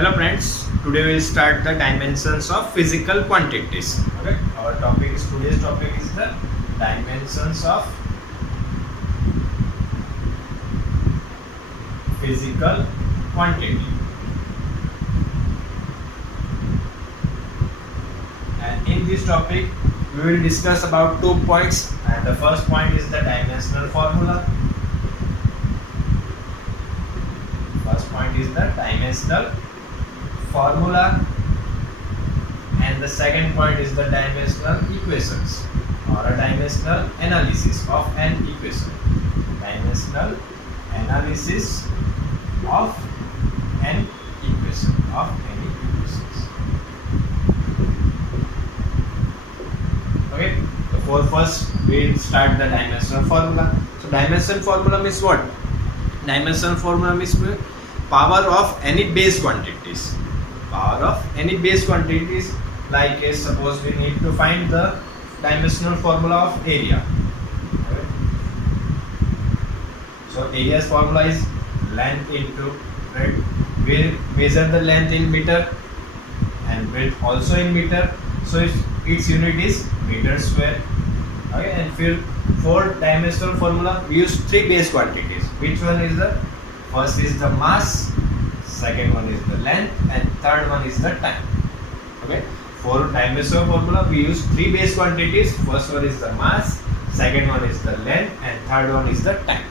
Hello friends, today we will start the dimensions of physical quantities. Okay, our today's topic is the dimensions of physical quantity. And in this topic we will discuss about 2 points, and the first point is the dimensional formula. First point is the dimensional formula, and the second point is the dimensional equations or a dimensional analysis of an equation. Dimensional analysis of an equation, of any equations. Okay, so for first we'll start the dimensional formula. So dimensional formula means what? Dimensional formula means power of any base quantities. Power of any base quantities, like suppose we need to find the dimensional formula of area. Okay. So area's formula is length into breadth. We measure the length in meter and breadth also in meter. So its unit is meter square. Okay, and for dimensional formula we use three base quantities. Which one is the first is the mass, second one is the length, and third one is the time. Okay, for dimensional formula we use three base quantities. First one is the mass, second one is the length, and third one is the time.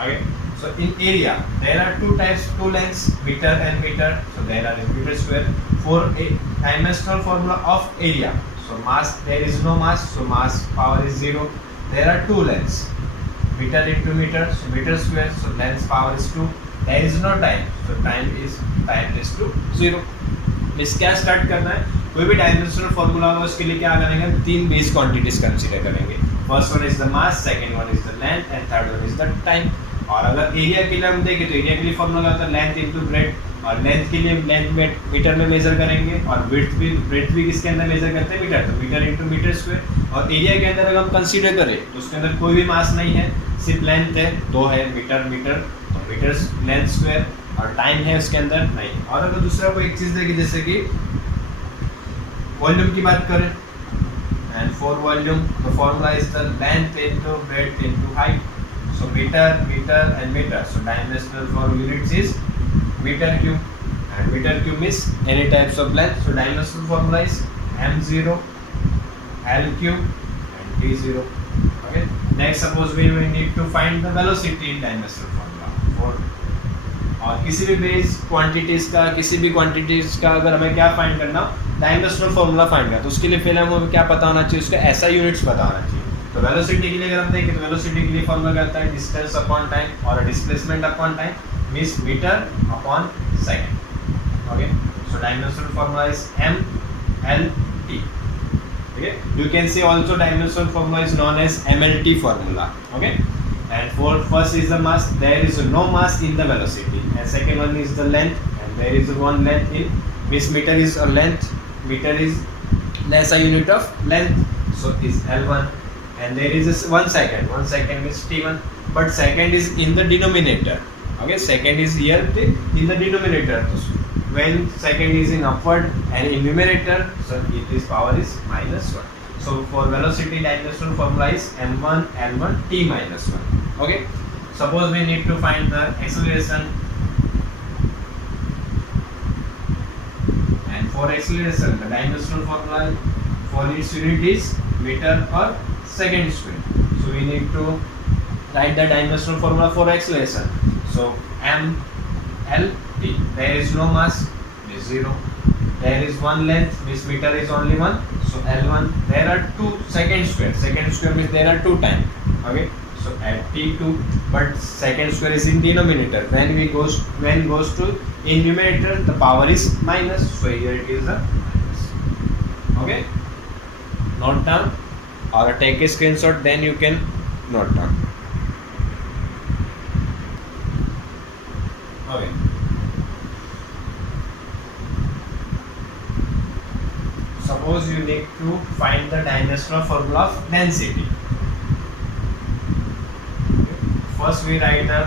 Okay, so in area there are two types, two lengths, meter and meter. So there are in meter square. For a dimensional formula of area, so mass, there is no mass, so mass power is 0. There are two lengths, meter into meter, so meter square, so length power is 2. There is no time, so time is to 0. इस क्या start करना है, कोई भी dimensional formula होगा उसके लिए क्या करेंगे, तीन बेस क्वांटिटीज कंसीडर करेंगे. First one is the mass, second one is the length, and third one is the time. और अगर एरिया के लिए हम देखें तो एरिया के लिए फॉर्मूला होता है लेंथ इनटू ब्रेड्थ, और लेंथ के लिए लेंथ मीटर में मेजर करेंगे, और ब्रेड्थ भी किसके अंदर मेजर करते हैं, मीटर. तो मीटर इनटू मीटर स्क्वायर. और एरिया के अंदर अगर हम कंसीडर करें तो उसके अंदर कोई भी मास नहीं है, सिर्फ लेंथ है, 2 है, मीटर तो मीटर लेंथ स्क्वायर, और टाइम है उसके अंदर नहीं. और अगर दूसरा कोई एक चीज देखिए, जैसे कि वॉल्यूम की बात करें, and for volume the formula is the length into breadth into height. So meter and meter. So dimensional for units is meter cube, and meter cube is any types of length. So dimensional formula is m0, l cube, and d0. Okay. Next, suppose we need to find the velocity in dimensional formula. For और किसी भी base quantities का, किसी भी quantities का अगर हमें क्या फाइंड करना, डायमेंशनल फॉर्मूला फाइंड करना, तो उसके लिए पहले हमें क्या पता होना चाहिए, उसका ऐसा यूनिट्स पता होना चाहिए. तो वेलोसिटी के लिए अगर हम देखें तो वेलोसिटी के लिए फॉर्मूला करता है डिस्टेंस अपॉन टाइम, और displacement upon time means metre upon second. Okay, so dimensional formula is mlt. Okay, you can say also dimensional formula is known as mlt formula. Okay, and for first is the mass, there is no mass in the velocity, and second one is the length, and there is one length in means meter is a length, meter is less a unit of length, so is l1. And there is this 1 second. 1 second is t1, but second is in the denominator. Okay, second is here in the denominator. When second is in upward and in numerator, so its power is -1. So for velocity, dimensional formula is m1 l1 t minus 1. Okay, suppose we need to find the acceleration, and for acceleration the dimensional formula for its unit is meter or second square. So we need to write the dimensional formula for acceleration. So m l t. There is no mass, is 0. There is one length, means meter is only 1. So l1. There are 2 second square. Second square means there are 2 time. Okay. So at t2, but second square is in denominator. When goes to in numerator, the power is minus. So here it is a minus. Okay. Note down. Or take a screenshot, then you can note down. Okay. Suppose you need to find the dimensional formula of density. First we write the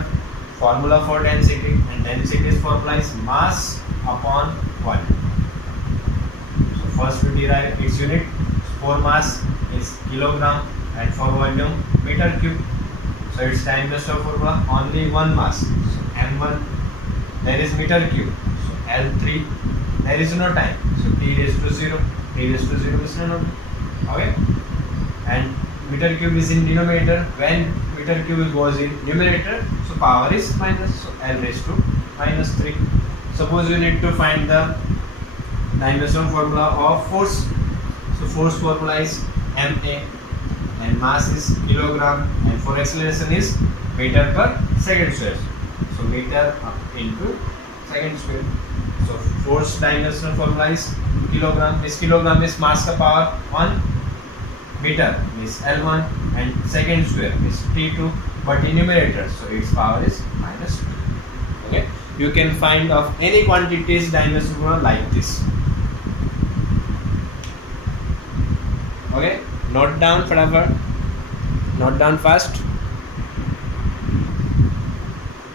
formula for density, and density's formula is mass upon volume. So first we derive its unit. For mass is kilogram and for volume meter cube. So its time master formula only one mass. So m1 there is meter cube. So L3 there is no time. So t raised to 0. T raised to 0 is no. Okay. And meter cube is in denominator. When meter cube goes in numerator, so power is minus. So L raised to minus 3. Suppose you need to find the dimension formula of force. So force formula is ma and mass is kilogram and for acceleration is meter per second square. So meter into second square. So force dimension formula is kilogram. This kilogram is mass ka power 1 meter is L1 and second square is T2, but in numerator, so its power is minus 2. Okay, you can find of any quantities dimension formula like this. Okay, note down forever. Note down fast.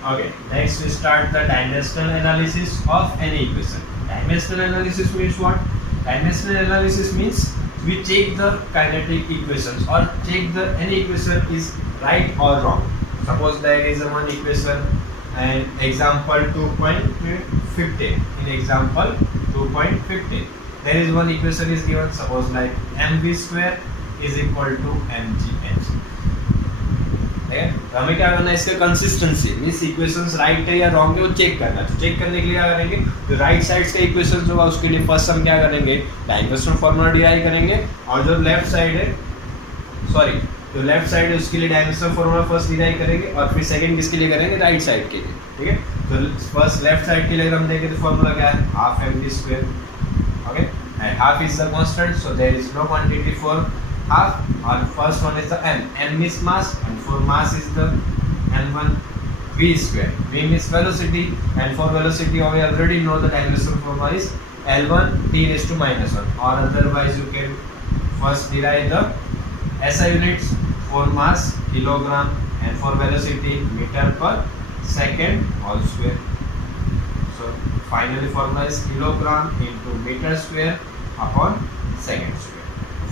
Okay, next we start the dimensional analysis of any equation. Dimensional analysis means what? Dimensional analysis means we check the kinetic equations or check the any equation is right or wrong. Suppose there is a one equation and example 2.15. In example 2.15, there is one equation is given. Suppose like mv square is equal to mgh. हमें क्या करना है इसका consistency means equations right है या wrong है वो check करना है. चेक करने के लिए क्या करेंगे, जो राइट साइड्स का इक्वेशंस होगा उसके लिए फर्स्ट हम क्या करेंगे, डायमेंशनल फार्मूला डिराइव करेंगे और जो लेफ्ट साइड है जो लेफ्ट साइड है उसके लिए डायमेंशनल फार्मूला फर्स्ट डिराइव करेंगे और फिर सेकंड किसके लिए करेंगे, राइट साइड के लिए. ठीक है, तो फर्स्ट लेफ्ट साइड के लिए हम देखें तो फार्मूला क्या है, half mv square. Okay, and half is the constant, so there is no quantity for half, or first one is the m is mass and for mass is the m1 v square. V is velocity and for velocity we already know the dimensional formula is L1 t raised to minus 1, or otherwise you can first derive the SI units. For mass kilogram and for velocity meter per second whole square. So finally formula is kilogram into meter square upon second square.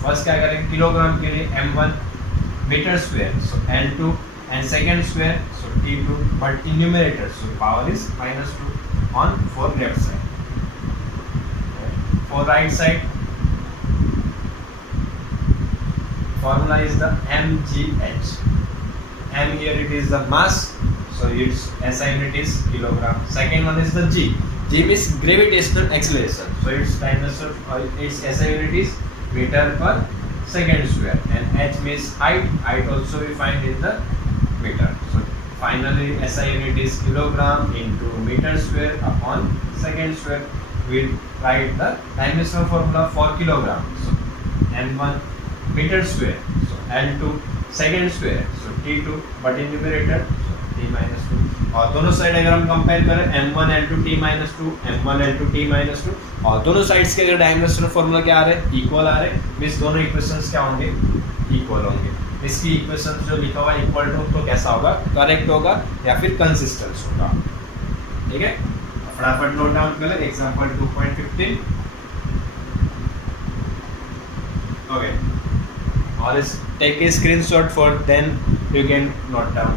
First क्या करेंगे, kilogram के लिए m1 metre square, so L2 and second square, so T2, but in numerator so power is -2 on for left side. For right side formula is the mgh. M here it is the mass, so its SI unit is kilogram. Second one is the g. G means gravitational acceleration, so its dimension its SI unit is meter per second square, and h means height also we find in the meter. So finally SI unit is kilogram into meter square upon second square. We write the dimensional formula for kilogram, so m1 meter square, so L2 second square, so T2, but in numerator so t minus 2. और दोनों side अगर हम compare करें m1 L2 t minus 2, m1 L2 t minus 2, और दोनों sides के अगर dimensional formula क्या आ रहे हैं, इक्वल आ रहे हैं, मींस दोनों इक्वेशंस क्या होंगे, इक्वल होंगे. इसकी इक्वेशन जो लिखा हुआ इक्वल टू तो कैसा होगा, करेक्ट होगा या फिर कंसिस्टेंस होगा. ठीक है, फटाफट नोट डाउन कर ले. एग्जांपल 2.15. ओके, और इस take a screenshot for then you can note down.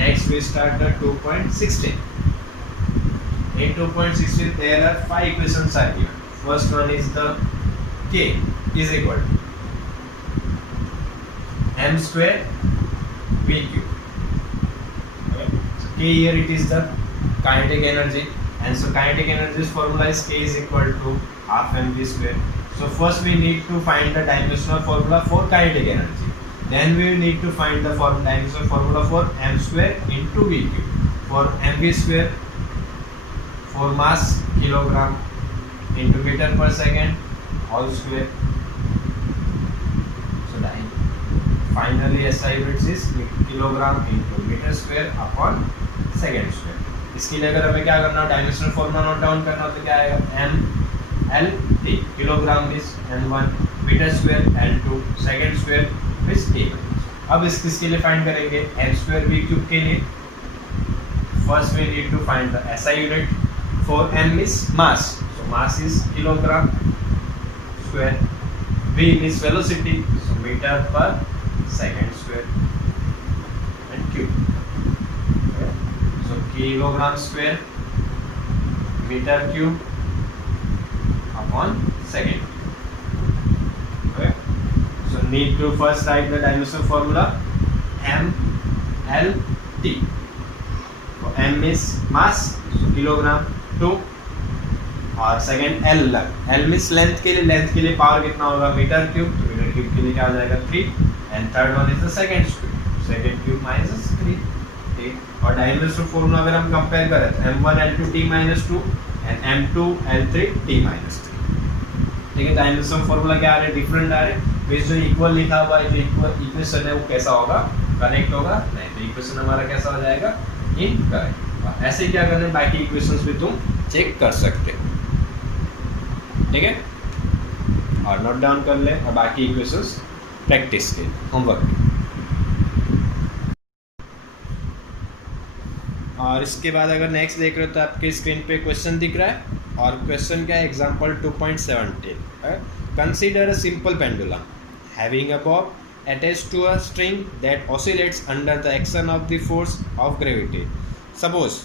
Next we start the 2.16. In 2.16 there are 5 equations are given. First one is the k is equal to m square v cube. Okay. So k here it is the kinetic energy, and so kinetic energy's formula is k is equal to half mv square. So first we need to find the dimensional formula for kinetic energy. Then we need to find the dimensional formula for m square into v cube. For mv square, for mass kilogram into meter per second whole square. So finally SI units is kilogram into meter square upon second square. इसके लिए अगर हमें क्या करना है, dimensional formula note down करना हो तो क्या आएगा, m l t, kilogram is m1 metre square L2 second square is T। अब किसके लिए फाइंड करेंगे, m स्क्वायर v क्यूब के लिए। First we need to find the SI unit for m is mass, so mass is kilogram square, v is velocity, so meter per second square and cube, okay? So kilogram square meter cube upon second, okay? So need to first write the dimensional formula m l t. So m is mass, so kilogram, 2 और second L means length के लिए power कितना होगा metre cube, तो metre cube के लिए क्या हो जाएगा 3 and third one is the second square, second cube minus 3, ठीक। और डायमेंशनल फॉर्मूला अगर हम कंपेयर करें तो m1 L2 T minus 2 and m2 L3 T minus 3, ठीक है। डायमेंशनल फॉर्मूला क्या आ रहा है, डिफरेंट आ रहे हैं, तो इस जो इक्वल लिखा हुआ है, जो इक्वल इक्वेशन है वो कैसा होगा, करेक्ट होगा, नहीं तो इक्वेशन हमारा कैसा हो जाएगा, इनकरेक्ट। ऐसे क्या करना है, बाकी इक्वेशंस भी तुम चेक कर सकते हो, ठीक है, और नोट डाउन कर ले, और बाकी इक्वेशंस प्रैक्टिस के होमवर्क के। और इसके बाद अगर नेक्स्ट देख रहे हो तो आपके स्क्रीन पे क्वेश्चन दिख रहा है, और क्वेश्चन क्या है, example 2.17, consider a simple pendulum having a Bob attached to a string that oscillates under the action of the force of gravity. Suppose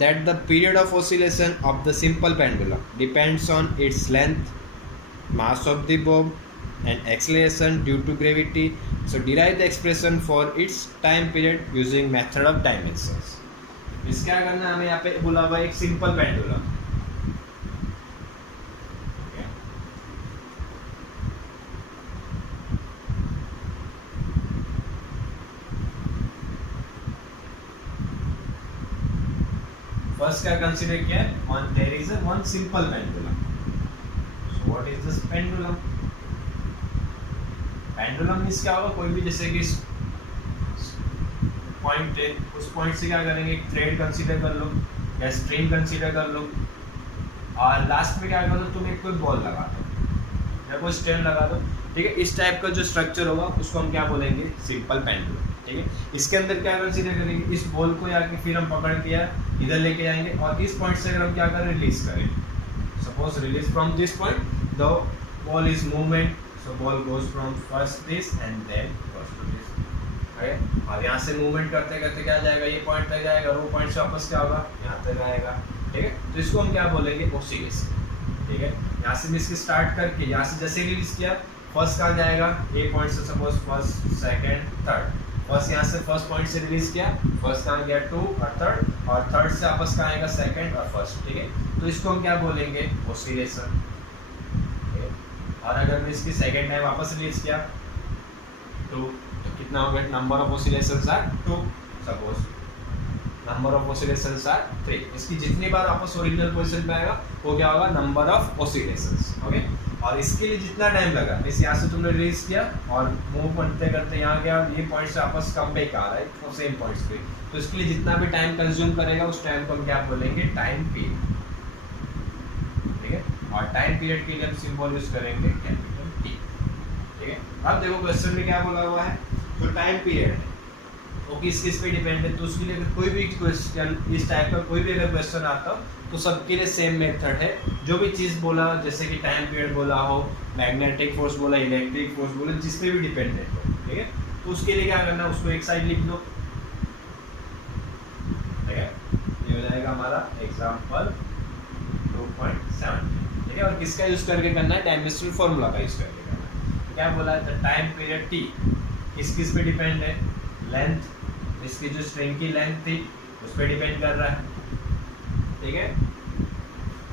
that the period of oscillation of the simple pendulum depends on its length, mass of the bob and acceleration due to gravity. So derive the expression for its time period using method of dimensions. इस क्या करना है, हमें यहाँ पे बोला हुआ एक सिंपल पेंडुलम, फर्स्ट क्या कंसीडर किया है, one there is a one simple pendulum. So what is this pendulum, pendulum means क्या होगा, कोई भी जैसे कि पॉइंट है, उस पॉइंट से क्या करेंगे, एक थ्रेड कंसीडर कर लो या स्ट्रिंग कंसीडर कर लो, और लास्ट में क्या करो, तुम एक कोई बॉल लगा दो या कोई स्टैंड लगा दो, ठीक है। इस टाइप का जो स्ट्रक्चर होगा उसको हम क्या बोलेंगे, सिंपल पेंडुलम, ठीक है। इसके अंदर क्या कंसीडर करेंगे, इस बॉल को या फिर हम पकड़ के इधर लेके जाएंगे, और इस पॉइंट से अगर हम क्या करें, रिलीज करें, suppose release from this point, the ball is movement, so ball goes from first this and then goes to this, right. और यहाँ से मूवमेंट करते करते क्या जाएगा, ये पॉइंट तक जाएगा, और वो पॉइंट से वापस क्या होगा, यहाँ तक आएगा, ठीक है। तो इसको हम क्या बोलेंगे, ऑसिलेशन, ठीक है। यहाँ से इसकी स्टार्ट करके यहाँ से जैसे रिलीज किया, फर्स्ट कहाँ जाएगा, ए पॉइंट से, suppose first second third, first यहाँ से फर्स्ट पॉइंट से रिलीज किया, फर्स्ट कहाँ गया 2 और थर्ड से आपस कहाँ आएगा, सेकंड और फर्स्ट, ठीक है। तो इसको हम क्या बोलेंगे, ऑसिलेशन, ठीक है। और अगर मैं इसकी सेकंड टाइम वापस रिलीज किया 2, तो कितना हो गया, number of oscillations are 2, suppose number of oscillations are 3। इसकी जितनी बार वापस ओरिजिनल पोजीशन पे आएगा वो क्या होगा, नंबर ऑफ ऑसिलेशंस, ओके। और इसके लिए जितना टाइम लगा, इस यहाँ से तुमने रिलीज किया और मूव करते करते यहाँ गया, ये पॉइंट से वापस कम बैक आ रहा है तो सेम पॉइंट्स पे, तो इसके लिए जितना भी टाइम कंज्यूम करेगा उस टाइम को हम क्या बोलेंगे, टाइम पीरियड, ठीक है। और टाइम पीरियड के लिए हम सिंबल यूज करेंगे कैपिटल टी, ठीक है। अब देखो क्वेश्चन में क्या बोला हुआ है, तो टाइम पीरियड है वो किस किस पे डिपेंड है, तो उसके लिए कोई भी क्वेश्चन इस टाइप का कोई भी अगर क्वेश्चन आता हो तो सबके लिए सेम मेथड है। जो भी चीज़ बोला, जैसे कि टाइम पीरियड बोला हो, मैग्नेटिक फोर्स बोला, इलेक्ट्रिक फोर्स बोला, जिस पे भी डिपेंडेंट हो, ठीक है। तो उसके लिए क्या करना है, उसको एक साइड लिख दो, ठीक है। ये हो जाएगा हमारा एग्जाम्पल 2.7, ठीक है। और किसका यूज करके करना है, डायमेंशनल फॉर्मूला का यूज करके करना है। क्या बोला है, द टाइम पीरियड टी किस किस पे डिपेंड है, लेंथ, इसकी जो स्ट्रिंग की लेंथ थी उस पर डिपेंड कर रहा है, ठीक है।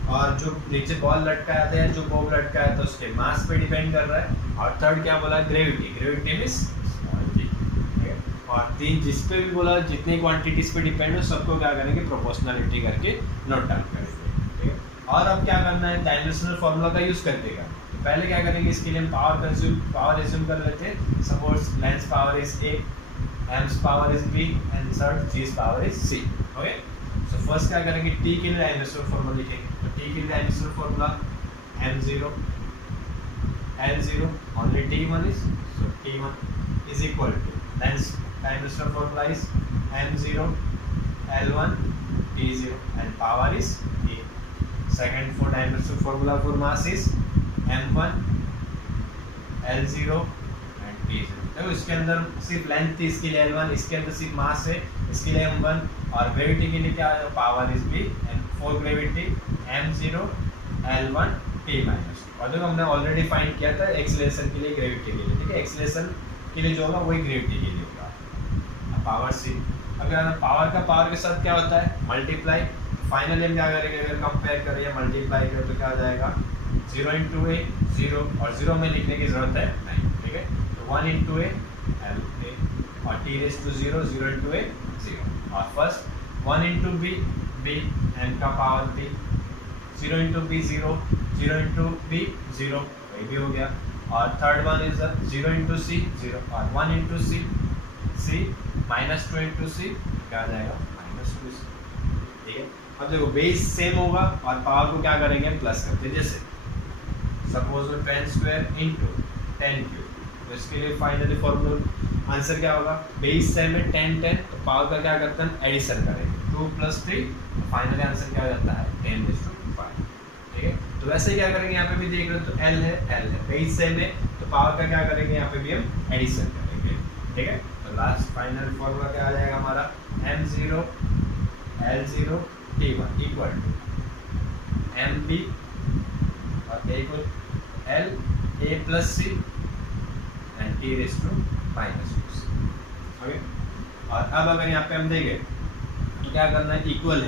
और जो नीचे बॉल लटकाया था, जो बॉब लटकाया था उसके मास पे डिपेंड कर रहा है। और थर्ड क्या बोला, ग्रेविटी, ग्रेविटी मींस स्मॉल जी, ठीक है। और तीन जिस पे भी बोला जितनी क्वांटिटीज पे डिपेंड हो सबको क्या करेंगे, प्रोपोर्शनलिटी करके नोट डाउन करेंगे, ठीक है। और अब क्या करना है, डायमेंशनल फार्मूला का यूज करके करना। तो पहले क्या करेंगे, इसके लिए हम पावर एज्यूम कर लेते हैं, suppose lens power is a, m's power is b and third g's power is c, okay. So first क्या करेंगे, t के लिए डायमेंशनल फार्मूला लिखेंगे, तो t के लिए dimensional formula m0 L0 only T1 is, so T1 is equal to, then dimensional formula is M0 L1 T0 and power is A. Second for dimensional formula for mass is M1 L0 and T0. देखो इसके अंदर सिर्फ length थी, इसके लिए L1, इसके अंदर सिर्फ मास है, इसके लिए M1, और ग्रेविटी के लिए क्या है, power is B, and for gravity M0 L1 T minus. और देखो हमने ऑलरेडी फाइंड किया था एक्सीलरेशन के लिए, ग्रेविटी के लिए, ठीक है, एक्सीलरेशन के लिए जो होगा वही ग्रेविटी के लिए होगा। पावर C, अगर पावर का पावर के साथ क्या होता है, मल्टीप्लाई। फाइनली हम क्या करेंगे, अगर कंपेयर करें या मल्टीप्लाई करें तो क्या आ जाएगा, 0 इंटू ए 0, और 0 में लिखने की जरूरत है नहीं, ठीक है, तो 1 इंटू ए एल ए, और t raise to 0, 0 into a 0, और first 1 into b b n का power b, 0 into b 0, 0 into b 0, वही भी हो गया, और third one is 0 into c 0, और 1 into c c minus 2 into c क्या आ जाएगा, -2c, ठीक है। अब देखो बेस सेम होगा और पावर को क्या करेंगे, प्लस करते, जैसे सपोज 10 स्क्वायर इंटू 10 क्यूब, तो इसके लिए फाइनली फॉर्मूला आंसर क्या होगा, बेस सेम है 10 10, तो पावर का क्या करते हैं, एडिशन करेंगे, 2 + 3, तो फाइनली आंसर क्या हो जाता है, 10⁵, ठीक है। तो वैसे क्या करेंगे, यहाँ पे भी देख रहे हो तो L है, बेस सेम है, तो पावर का क्या करेंगे, यहाँ पे भी हम एडिशन करेंगे, ठीक है। तो लास्ट फाइनल फॉर्मूला क्या आ जाएगा हमारा, M0 L0 T1 equal to MB और A को L A + C and T raise to -2c, okay. और अब अगर यहाँ पे हम देखें तो क्या करना है, इक्वल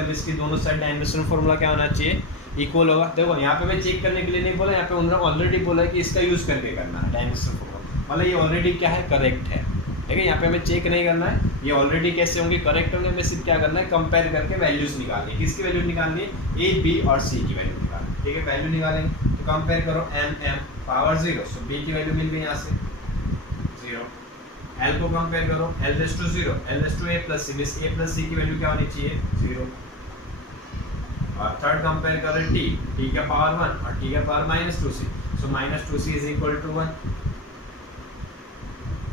है, इसकी दोनों साइड डायमेंशनल फॉर्मूला क्या होना चाहिए, इक्वल होगा। देखो यहाँ पे मैं चेक करने के लिए नहीं बोला, यहाँ पे उन्होंने ऑलरेडी बोला है कि इसका यूज़ करके करना है डायमेंशनल फॉर्मूला, मतलब ये ऑलरेडी क्या है, करेक्ट है, ठीक है। यहाँ पे हमें चेक नहीं करना है ये ऑलरेडी कैसे होंगे, करेक्ट होंगे, हमें सिर्फ क्या करना है, कंपेयर करके वैल्यूज निकालनी है, किसकी वैल्यू निकालनी है, ए बी और सी की वैल्यू निकालनी है, ठीक है। वैल्यू निकालेंगे तो कंपेयर करो, M पावर 0, सो बी की वैल्यू मिल गई यहाँ से 0, L को कंपेयर करो, L raise to 0, L raise to A + C, means A + C की वैल्यू क्या होनी चाहिए, 0, और थर्ड कंपेयर करें T का पावर 1 और T का power -2c, so -2c is equal to 1,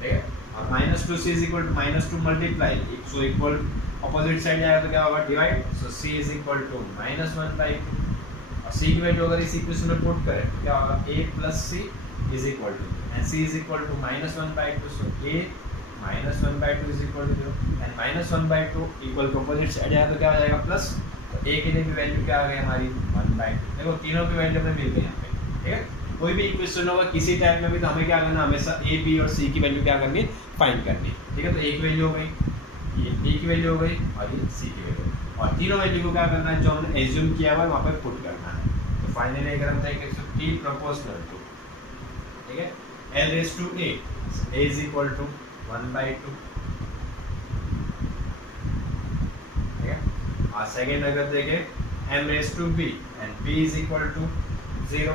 ठीक है। और -2c is equal to -2 multiply, so equal opposite side जाएगा तो क्या होगा, divide, so c is equal to -1/2, और c की वैल्यू अगर इस इक्वेशन में पुट करें तो क्या होगा, a + c is equal to, and c is equal to -1/2, so a -1/2 is equal to 0, and -1/2 equal to opposite side जाएगा तो क्या हो जाएगा, प्लस, तो a के लिए भी वैल्यू क्या आ गई हमारी 1/2, देखो तीनों की वैल्यू हमें मिल गई यहाँ पे, ठीक है। कोई भी इक्वेशन होगा किसी टाइप में भी तो हमें क्या करना, हमेशा a b और c की वैल्यू क्या करनी है, फाइंड करनी है, ठीक है। तो a की वैल्यू हो गई, ये b की वैल्यू हो गई और ये c की वैल्यू, और तीनों वैल्यू को क्या करना है, जो हमने एज्यूम किया हुआ है वहाँ पर पुट करना है। तो फाइनली अगर हम देखें तो t प्रोपोर्शनल टू, ठीक है, L raise to A, A is equal to 1/2, ठीक है। और सेकेंड अगर देखें M raise to B and B is equal to 0,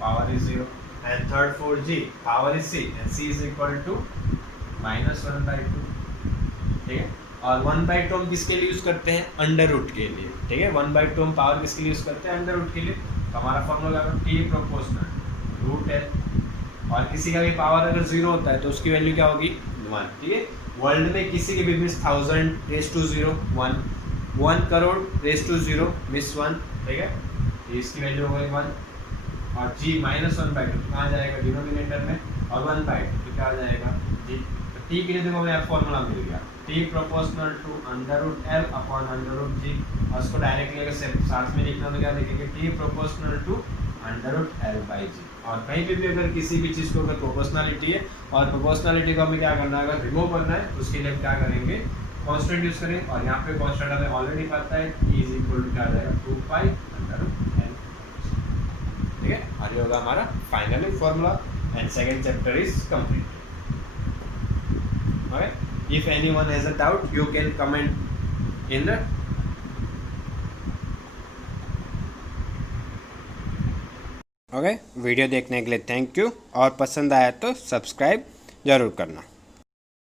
power is 0, and third for G power is C and C is equal to -1/2, ठीक है। और 1/2 हम किसके लिए यूज करते हैं, अंडर रूट के लिए, ठीक है। 1/2 हम पावर किसके लिए यूज करते हैं, अंडर रूट के लिए, तो हमारा फॉर्मूला है T प्रोपोर्शनल रूट है, और किसी का भी पावर अगर 0 होता है तो उसकी वैल्यू क्या होगी, 1, ठीक है। वर्ल्ड में किसी के भी means 1000 raise to 0 1, 1 crore raise to 0 means 1, ठीक है, इसकी वैल्यू हो गई 1, और G -1/2 कहाँ जाएगा, डिनोमिनेटर में, और 1/2 तो क्या आ जाएगा G। तो T के लिए देखो हमें फॉर्मूला मिल गया, T proportional to √L upon √G, और उसको डायरेक्टली अगर साथ में लिखना तो क्या लिखेंगे, T प्रोपोर्शनल टू √L/G। और कहीं भी अगर किसी भी चीज़ को अगर प्रोपोर्शनलिटी है और प्रोपोर्शनलिटी को हमें क्या करना है, अगर रिमूव करना है तो उसके लिए हम क्या करेंगे, कांस्टेंट यूज करेंगे, और यहाँ पे कांस्टेंट हमें ऑलरेडी पता है E इज इक्वल टू क्या आ जाएगा, 2π/L, ठीक है। और ये होगा हमारा finally formula, and second chapter is complete, okay. If anyone has a doubt you can comment in the okay. Video देखने के लिए थैंक यू, और पसंद आया तो सब्सक्राइब ज़रूर करना।